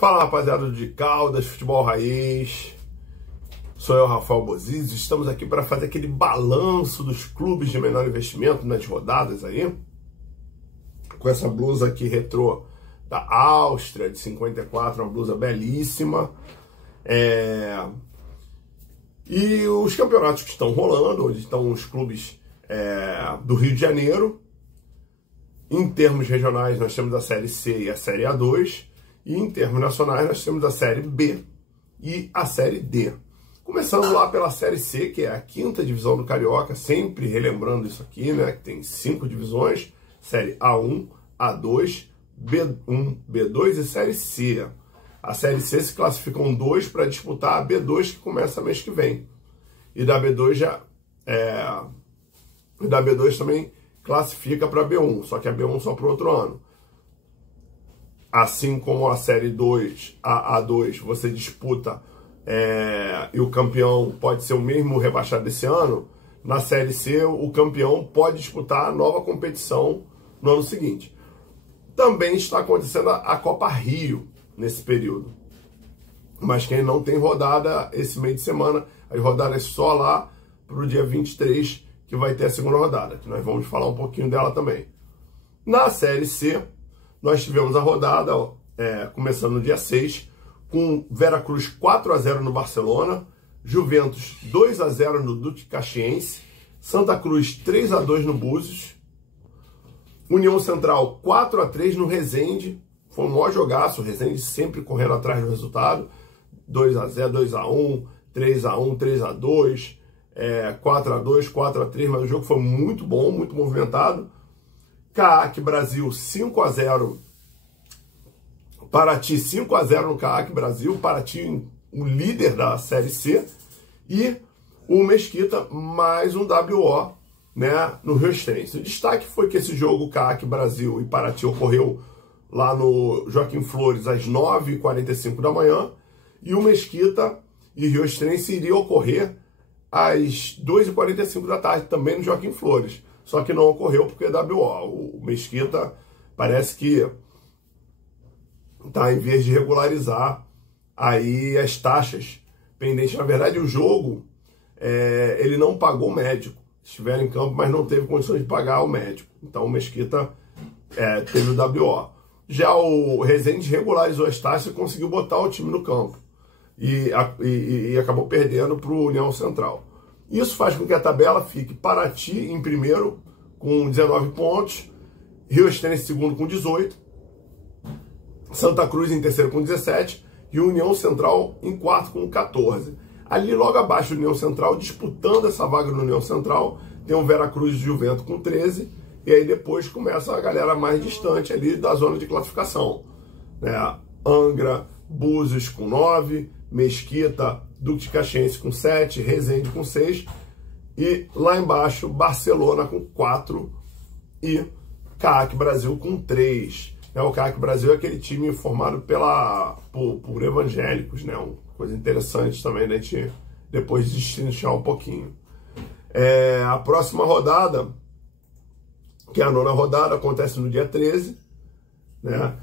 Fala, rapaziada de Caldas, Futebol Raiz. Sou eu, Rafael Bozizzi. Estamos aqui para fazer aquele balanço dos clubes de menor investimento nas rodadas aí. Com essa blusa aqui retrô da Áustria, de 54, uma blusa belíssima. E os campeonatos que estão rolando, onde estão os clubes do Rio de Janeiro. Em termos regionais, nós temos a Série C e a Série A2. E em termos nacionais, nós temos a Série B e a Série D. Começando lá pela Série C, que é a quinta divisão do Carioca, sempre relembrando isso aqui, né? Que tem 5 divisões: Série A1, A2, B1, B2 e Série C. A Série C se classificam 2 para disputar a B2, que começa mês que vem. E da B2 da B2 também classifica para a B1, só que a B1 só para o outro ano. Assim como a Série 2, a A2, você disputa e o campeão pode ser o mesmo rebaixado desse ano, na Série C o campeão pode disputar a nova competição no ano seguinte. Também está acontecendo a Copa Rio nesse período. Mas quem não tem rodada esse meio de semana, as rodadas só lá para o dia 23, que vai ter a segunda rodada, que nós vamos falar um pouquinho dela também. Na Série C, nós tivemos a rodada, começando no dia 6, com Veracruz 4-0 no Barcelona, Juventus 2-0 no Duque Caxiense, Santa Cruz 3-2 no Búzios, União Central 4-3 no Resende. Foi um maior jogaço, o Resende sempre correndo atrás do resultado, 2-0, 2-1, 3-1, 3-2, 4-2, 4-3, mas o jogo foi muito bom, muito movimentado. CAAC Brasil 5-0, Paraty 5-0 no CAAC Brasil, Paraty o líder da Série C, e o Mesquita mais um WO, né, no Rio Estrense. O destaque foi que esse jogo CAAC Brasil e Paraty ocorreu lá no Joaquim Flores às 9h45 da manhã, e o Mesquita e Rio Estrense iria ocorrer às 2h45 da tarde, também no Joaquim Flores. Só que não ocorreu porque é WO. O Mesquita parece que tá, em vez de regularizar aí as taxas pendentes. Na verdade, o jogo, ele não pagou o médico. Estiveram em campo, mas não teve condições de pagar o médico. Então o Mesquita teve o WO. Já o Resende regularizou as taxas e conseguiu botar o time no campo. E acabou perdendo para o União Central. Isso faz com que a tabela fique Paraty em primeiro com 19 pontos, Rio Estrense em segundo com 18, Santa Cruz em terceiro com 17 e União Central em quarto com 14. Ali logo abaixo do União Central, disputando essa vaga no União Central, tem o Veracruz e o Juventus com 13, e aí depois começa a galera mais distante ali da zona de classificação, né? Angra, Búzios com 9, Mesquita, Duque de Caxiense com 7, Resende com 6, e lá embaixo Barcelona com 4 e CAAC Brasil com 3. O CAAC Brasil é aquele time formado por evangélicos, né? Uma coisa interessante também, né? A gente depois destrinchar um pouquinho. A próxima rodada, que é a 9ª rodada, acontece no dia 13, né?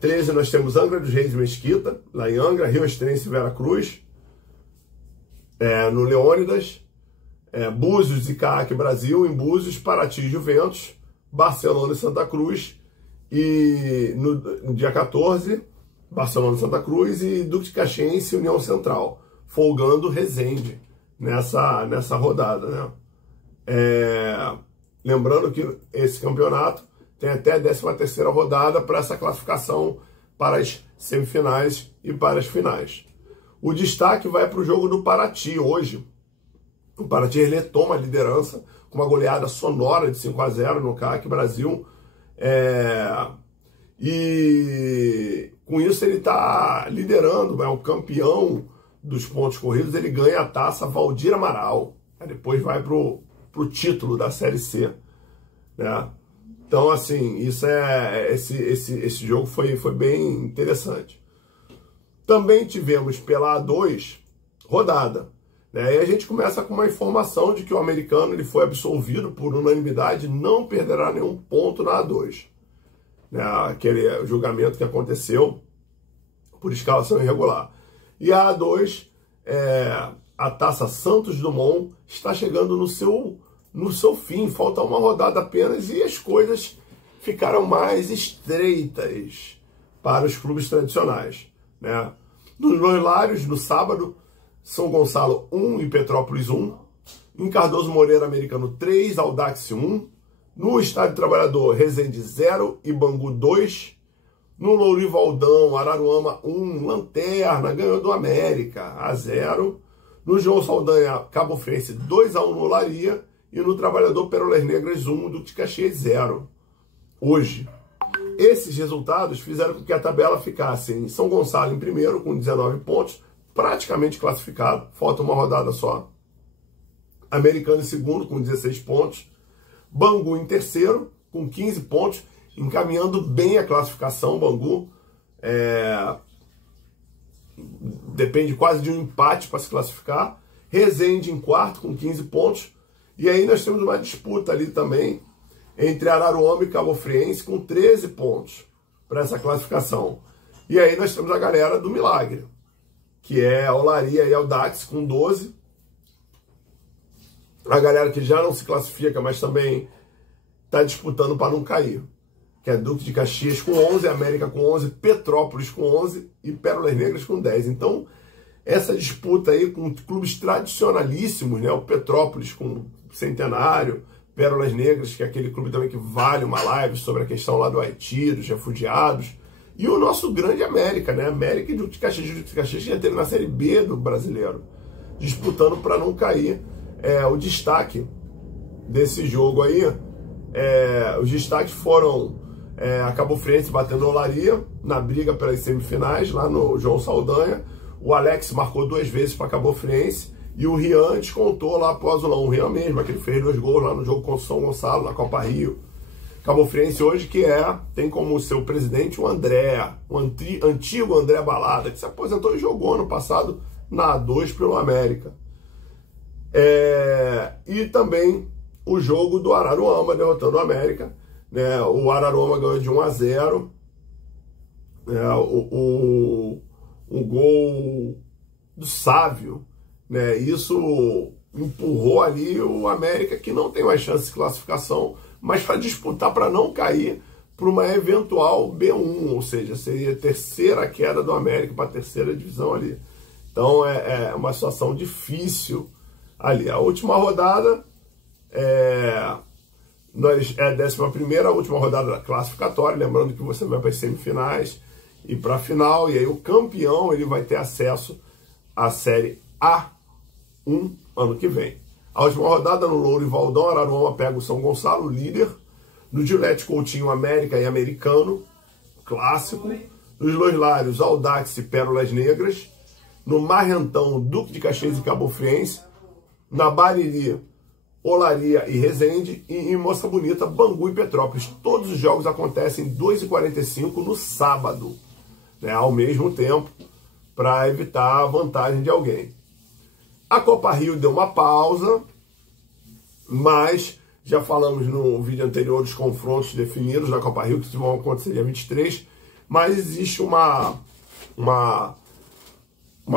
13 nós temos Angra dos Reis e Mesquita, lá em Angra, Rio Estrense e Veracruz, no Leônidas, Búzios e CAAC Brasil, em Búzios, Paraty e Juventus, Barcelona e Santa Cruz, e no dia 14, Barcelona e Santa Cruz, e Duque de Caxiense e União Central, folgando Resende nessa rodada, né? Lembrando que esse campeonato tem até a 13ª rodada para essa classificação para as semifinais e para as finais. O destaque vai para o jogo do Paraty hoje. O Paraty retoma a liderança com uma goleada sonora de 5-0 no CAAC Brasil. E com isso ele está liderando, é o campeão dos pontos corridos, ele ganha a taça Valdir Amaral. Depois vai para o título da Série C, né? Então, assim, esse jogo foi bem interessante. Também tivemos pela A2 rodada, né? E a gente começa com uma informação de que o americano ele foi absolvido por unanimidade, não perderá nenhum ponto na A2. Né? Aquele julgamento que aconteceu por escalação irregular. E a A2, a Taça Santos Dumont, está chegando no seu fim. Falta uma rodada apenas e as coisas ficaram mais estreitas para os clubes tradicionais, né? Nos Noilários, no sábado, São Gonçalo 1 e Petrópolis 1. Em Cardoso Moreira Americano 3, Audax 1. No Estádio Trabalhador, Resende 0 e Bangu 2. No Lourivaldão, Araruama 1, Lanterna, ganhou do América, a 0. No João Saldanha, Cabo Friense 2-1 no Olaria. E no Trabalhador, Pérolas Negras 1, Duque de Caxias 0. Hoje, esses resultados fizeram com que a tabela ficasse em São Gonçalo em primeiro, com 19 pontos, praticamente classificado, falta uma rodada só. Americano em segundo, com 16 pontos. Bangu em terceiro, com 15 pontos, encaminhando bem a classificação. Bangu depende quase de um empate para se classificar. Resende em quarto, com 15 pontos. E aí nós temos uma disputa ali também entre Araruama e Cabo Friense, com 13 pontos para essa classificação. E aí nós temos a galera do Milagre, que é a Olaria e Audax, com 12. A galera que já não se classifica, mas também está disputando para não cair, que é Duque de Caxias com 11, América com 11, Petrópolis com 11 e Pérolas Negras com 10. Então, essa disputa aí com clubes tradicionalíssimos, né? O Petrópolis com Centenário, Pérolas Negras, que é aquele clube também que vale uma live sobre a questão lá do Haiti, dos refugiados, e o nosso grande América, né? América e Duque de Caxias. Duque de Caxias já teve na Série B do Brasileiro, disputando para não cair. O destaque desse jogo aí, os destaques foram a Cabo Friense batendo a Olaria na briga pelas semifinais, lá no João Saldanha. O Alex marcou 2 vezes para Cabo Friense e o Rian descontou lá pro Azulão. O Rian mesmo, que ele fez 2 gols lá no jogo com o São Gonçalo, na Copa Rio. Cabo Friense hoje que tem como seu presidente o André, o antigo André Balada, que se aposentou e jogou ano passado na A2 pelo América. E também o jogo do Araruama derrotando o América, né? O Araruama ganhou de 1-0, o gol do Sávio, né? Isso empurrou ali o América, que não tem mais chance de classificação, mas para disputar para não cair para uma eventual B1, ou seja, seria a terceira queda do América para a terceira divisão ali. Então é uma situação difícil ali. A última rodada é a 11ª, a última rodada classificatória, lembrando que você vai para as semifinais e para a final, e aí o campeão ele vai ter acesso à Série A1 ano que vem. A última rodada no Lourivaldão, Araruama pega o São Gonçalo, líder. No Gilete Coutinho, América e Americano, clássico. Nos Loilários, Audax e Pérolas Negras. No Marrentão, Duque de Caxias e Cabo Friense. Na Bariri, Olaria e Resende. E em Moça Bonita, Bangu e Petrópolis. Todos os jogos acontecem 2h45 no sábado, né, ao mesmo tempo, para evitar a vantagem de alguém. A Copa Rio deu uma pausa, mas já falamos no vídeo anterior dos confrontos definidos da Copa Rio, que vão acontecer dia 23, mas existe uma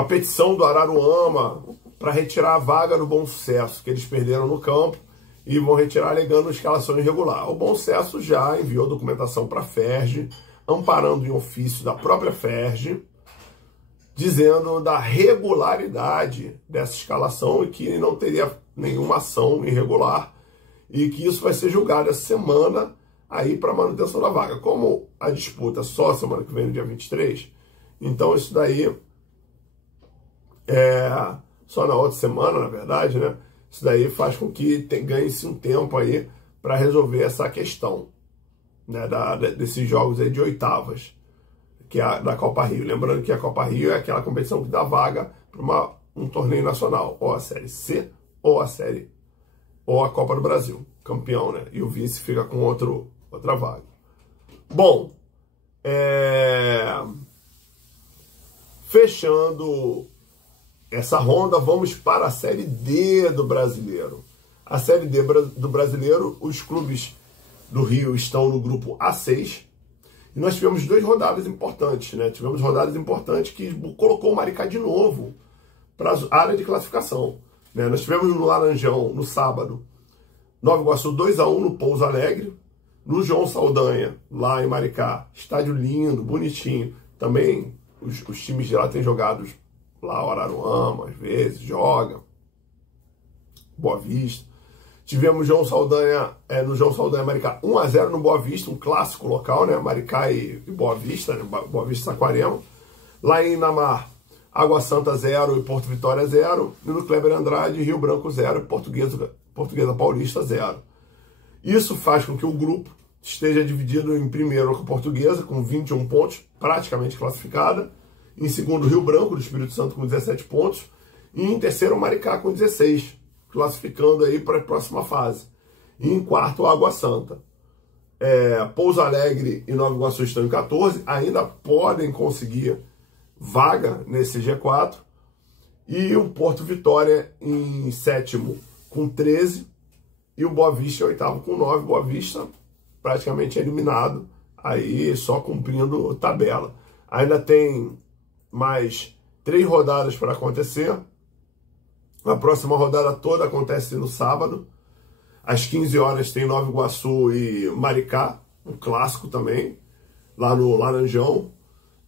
petição do Araruama para retirar a vaga do Bom Sucesso, que eles perderam no campo, e vão retirar alegando escalação irregular. O Bom Sucesso já enviou documentação para a FERJ, amparando em ofício da própria FERJ, dizendo da regularidade dessa escalação e que não teria nenhuma ação irregular e que isso vai ser julgado essa semana aí para manutenção da vaga. Como a disputa só semana que vem, no dia 23, então isso daí só na outra semana, na verdade, né? Isso daí faz com que ganhe-se um tempo aí para resolver essa questão, né, desses jogos aí de oitavas, que é da Copa Rio. Lembrando que a Copa Rio é aquela competição que dá vaga para um torneio nacional, ou a Série C, ou a Copa do Brasil, campeão, né? E o vice fica com outra vaga. Bom, fechando essa ronda, vamos para a Série D do Brasileiro. A Série D do Brasileiro, os clubes do Rio estão no grupo A6, E nós tivemos 2 rodadas importantes, né? Tivemos rodadas importantes que colocou o Maricá de novo para a área de classificação, né? Nós tivemos no Laranjão, no sábado, Nova Iguaçu 2-1 no Pouso Alegre, no João Saldanha, lá em Maricá, estádio lindo, bonitinho. Também os times de lá têm jogado lá, o Araruama, às vezes, joga. Boa Vista. Tivemos João Saldanha, no João Saldanha Maricá, 1-0 no Boa Vista, um clássico local, né? Maricá e Boa Vista, né? Boa Vista Saquarema. Lá em Inamar, Água Santa 0 e Porto Vitória 0. E no Kleber Andrade, Rio Branco 0 e Portuguesa Paulista 0. Isso faz com que o grupo esteja dividido em primeiro com a Portuguesa, com 21 pontos, praticamente classificada. Em segundo, Rio Branco, do Espírito Santo, com 17 pontos. E em terceiro, o Maricá, com 16, classificando aí para a próxima fase. E em quarto, Água Santa. Pouso Alegre e Nova Iguaçu estão em 14, ainda podem conseguir vaga nesse G4. E o Porto Vitória em sétimo com 13. E o Boa Vista em oitavo com 9. Boa Vista praticamente eliminado, aí só cumprindo tabela. Ainda tem mais 3 rodadas para acontecer. A próxima rodada toda acontece no sábado. Às 15 horas tem Nova Iguaçu e Maricá, um clássico também, lá no Laranjão.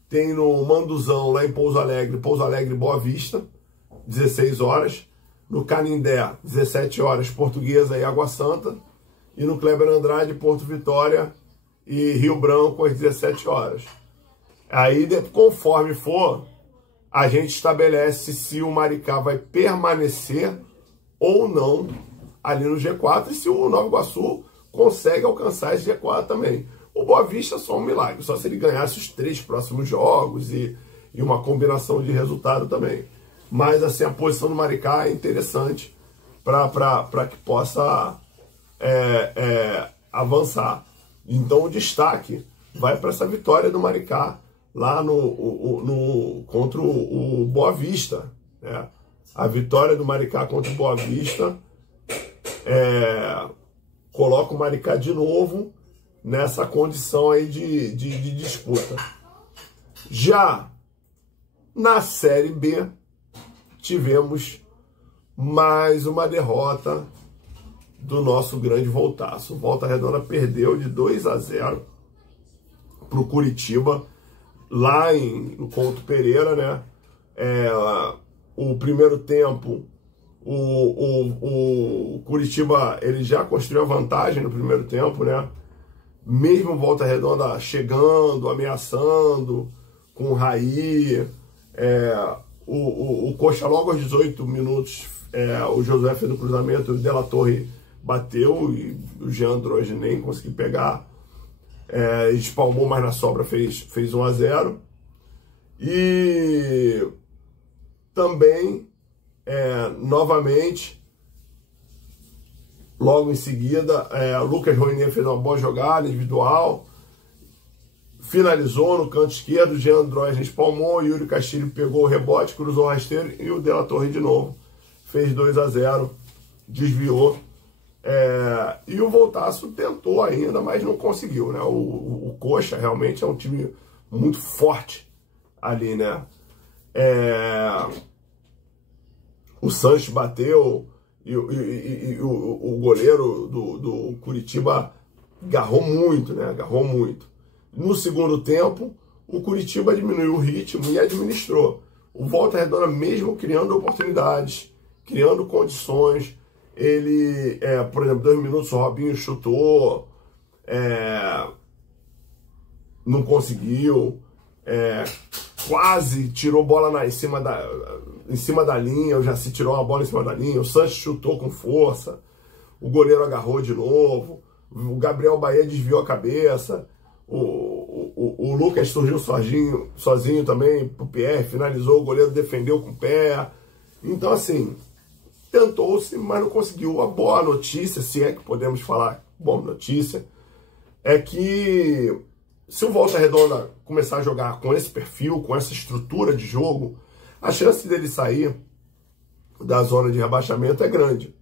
Tem no Manduzão, lá em Pouso Alegre e Boa Vista, 16 horas. No Canindé, 17 horas, Portuguesa e Água Santa. E no Kleber Andrade, Porto Vitória e Rio Branco, às 17 horas. Aí, conforme for, a gente estabelece se o Maricá vai permanecer ou não ali no G4 e se o Nova Iguaçu consegue alcançar esse G4 também. O Boa Vista é só um milagre, só se ele ganhasse os 3 próximos jogos e uma combinação de resultado também. Mas assim, a posição do Maricá é interessante para que possa avançar. Então o destaque vai para essa vitória do Maricá lá contra o Boa Vista, né? A vitória do Maricá contra o Boa Vista coloca o Maricá de novo nessa condição aí de disputa. Já na Série B, tivemos mais uma derrota do nosso grande Voltaço. Volta Redonda perdeu de 2-0 para o Curitiba, lá no Couto Pereira, né? O primeiro tempo, o Curitiba ele já construiu a vantagem no primeiro tempo, né? Mesmo Volta Redonda chegando, ameaçando, com o Raí, o Coxa logo aos 18 minutos, o Josué fez o cruzamento, o De La Torre bateu e o Jean Droge nem conseguiu pegar, espalmou, mas na sobra fez 1-0. E também, novamente, logo em seguida, Lucas Roinier fez uma boa jogada individual, finalizou no canto esquerdo, Jean Droge espalmou, Yuri Castilho pegou o rebote, cruzou o rasteiro e o De La Torre de novo fez 2-0, desviou. E o Voltaço tentou ainda, mas não conseguiu, né? O Coxa realmente é um time muito forte ali, né? O Sanches bateu e o goleiro do Curitiba agarrou muito, né? Agarrou muito. No segundo tempo, o Curitiba diminuiu o ritmo e administrou. O Volta Redonda, mesmo criando oportunidades, criando condições, ele, por exemplo, 2 minutos o Robinho chutou, não conseguiu, quase tirou bola em cima da linha, o Jaci tirou uma bola em cima da linha, o Sanches chutou com força, o goleiro agarrou de novo, o Gabriel Bahia desviou a cabeça, o Lucas surgiu sozinho também pro PR, finalizou, o goleiro defendeu com o pé. Então, assim, tentou-se, mas não conseguiu. A boa notícia, se é que podemos falar boa notícia, é que se o Volta Redonda começar a jogar com esse perfil, com essa estrutura de jogo, a chance dele sair da zona de rebaixamento é grande,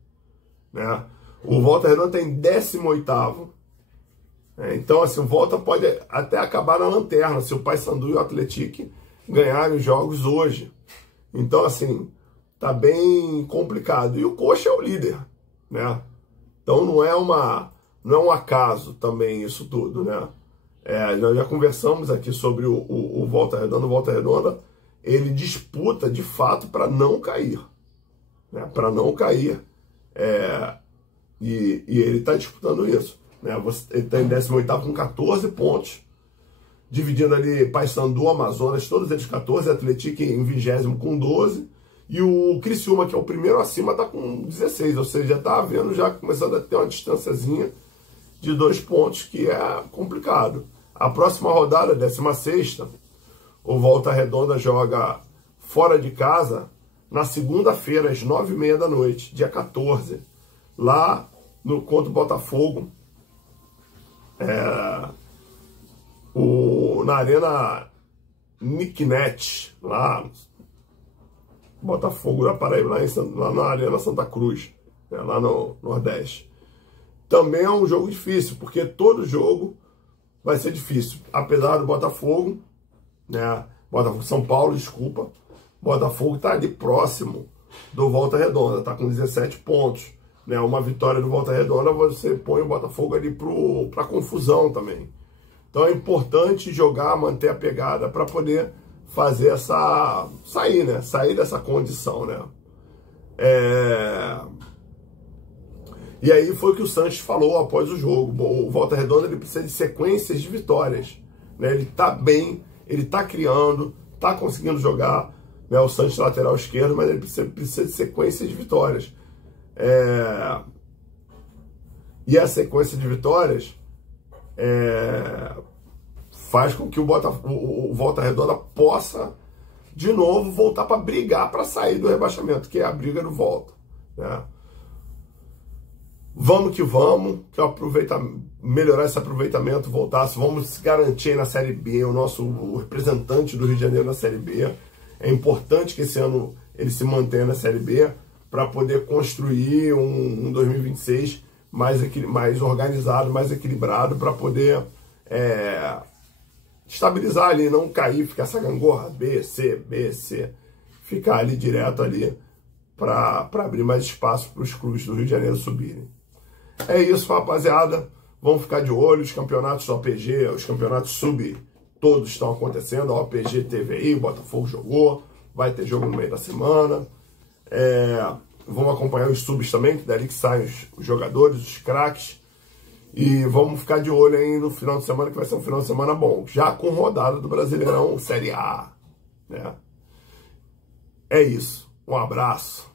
né? O Volta Redonda tem 18º, Então, assim, o Volta pode até acabar na lanterna se o Paysandu e o Atlético ganharem os jogos hoje. Então, assim, tá bem complicado. E o Coxa é o líder, né? Então não é um acaso também isso tudo, né? Nós já conversamos aqui sobre o Volta Redonda. O Volta Redonda, ele disputa de fato para não cair, né? Para não cair. E ele está disputando isso, né? Ele está em 18º com 14 pontos, dividindo ali Paysandu, Amazonas, todos eles 14, Atlético em 20º com 12, e o Criciúma, que é o primeiro acima, está com 16, ou seja, já está havendo, já começando a ter uma distânciazinha de 2 pontos, que é complicado. A próxima rodada, 16ª, o Volta Redonda joga fora de casa na segunda-feira, às 9h30 da noite, dia 14, lá contra o Botafogo, na Arena Nicknet, lá Botafogo da Paraíba, lá na Arena Santa Cruz, né, lá no Nordeste. Também é um jogo difícil, porque todo jogo vai ser difícil, apesar do Botafogo, né, São Paulo, desculpa, Botafogo está ali próximo do Volta Redonda, está com 17 pontos, né, uma vitória do Volta Redonda, você põe o Botafogo ali para confusão também. Então é importante jogar, manter a pegada para poder fazer sair, né? Sair dessa condição, né? E aí foi o que o Sanches falou após o jogo. O Volta Redonda, ele precisa de sequências de vitórias, né? Ele tá bem, ele tá criando, tá conseguindo jogar, né? O Sanches lateral esquerdo, mas ele precisa de sequências de vitórias. E a sequência de vitórias faz com que o Volta Redonda possa, de novo, voltar para brigar para sair do rebaixamento, que é a briga do Volta, né? Vamos, que melhorar esse aproveitamento, vamos se garantir na Série B, o representante do Rio de Janeiro na Série B. É importante que esse ano ele se mantenha na Série B para poder construir um 2026 mais organizado, mais equilibrado, para poder estabilizar ali, não cair, ficar essa gangorra B, C, ficar ali direto ali para abrir mais espaço para os clubes do Rio de Janeiro subirem. É isso, rapaziada. Vamos ficar de olho. Os campeonatos do OPG, os campeonatos sub, todos estão acontecendo. A OPG teve aí, o Botafogo jogou, vai ter jogo no meio da semana. Vamos acompanhar os subs também, que dali que saem os jogadores, os craques. E vamos ficar de olho aí no final de semana, que vai ser um final de semana bom. Já com rodada do Brasileirão Série A, né? É isso. Um abraço.